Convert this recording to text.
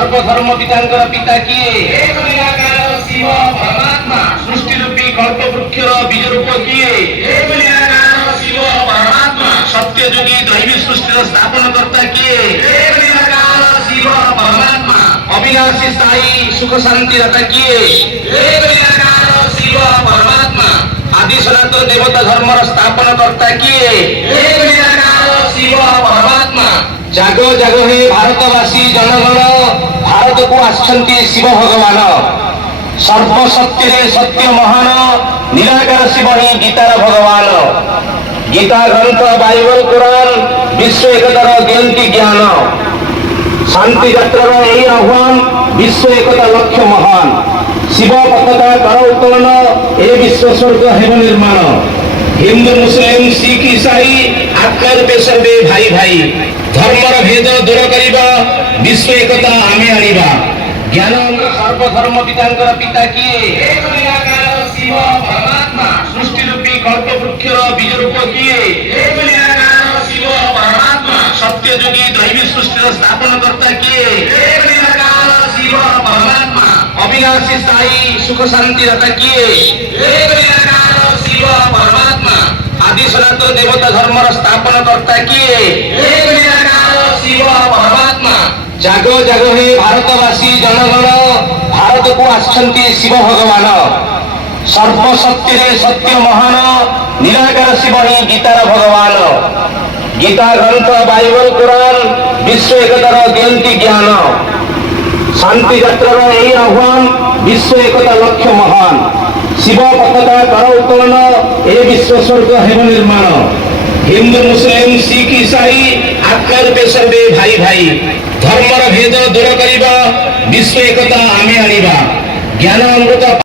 सर्वधर्म पितांकर पिता किए शिव परमात्मा सृष्टि रूपी कल्प वृक्षर बीज रूप किए शिव परमात्मा सत्य जुगी दैवी सृष्टि स्थापन कर्ता किए शिव परमात्मा अविनाशी स्थायी सुख शांति दाता किए शिव परमात्मा आदि सनातन देवता धर्म स्थापन कर्ता किए शिव परमात्मा जागो जागो हे भारतवासी जनगण भारत को आछंती शिव भगवान सर्वशक्ति सत्य महान निराकार शिव ही गीतार भगवान गीता ग्रंथ बाइबल कुरान विश्व एकतार दियंती ज्ञान शांति यात्रार यही आह्वान विश्व एकता लक्ष्य महान शिव पताका कर उत्तोलन ए विश्व स्वर्ग हेम निर्माण हिंदू मुस्लिम सिख ईसाई आत्मार सर्वे भाई भाई धर्मर भेद दूर करवा विश्व एकता आमे आनिबा ज्ञान सर्वधर्म पितांकर पिता किए शिव परमात्मा सृष्टि रूपी कल्प वृक्षर बीज रूप किए शिव परमात्मा सत्य जुगी दैवी सृष्टि स्थापन कर्ता किए शिव परमात्मा अविनाशी स्थायी सुख शांति दाता किए शिव परमात्मा आदि सनातन देवता धर्म स्थापन कर्ता किए शिव परमात्मा जागो जागो हे भारतवासी जनगण भारत को आछंती शिव भगवान सर्वशक्ति सत्य महान निराकार शिव ही गीतार भगवान गीता ग्रंथ बाइबल कुरान विश्व एकतार दियंती ज्ञान शांति यात्रार यही आह्वान विश्व एकता लक्ष्य महान शिव पताका कर उत्तोलन ए विश्व स्वर्ग हेम निर्माण हिंदू मुस्लिम सिख ईसाई आत्मार सर्वे भाई भाई धर्मर भेद दूर करवा विश्व एकता आमे आनिबा ज्ञान अमृत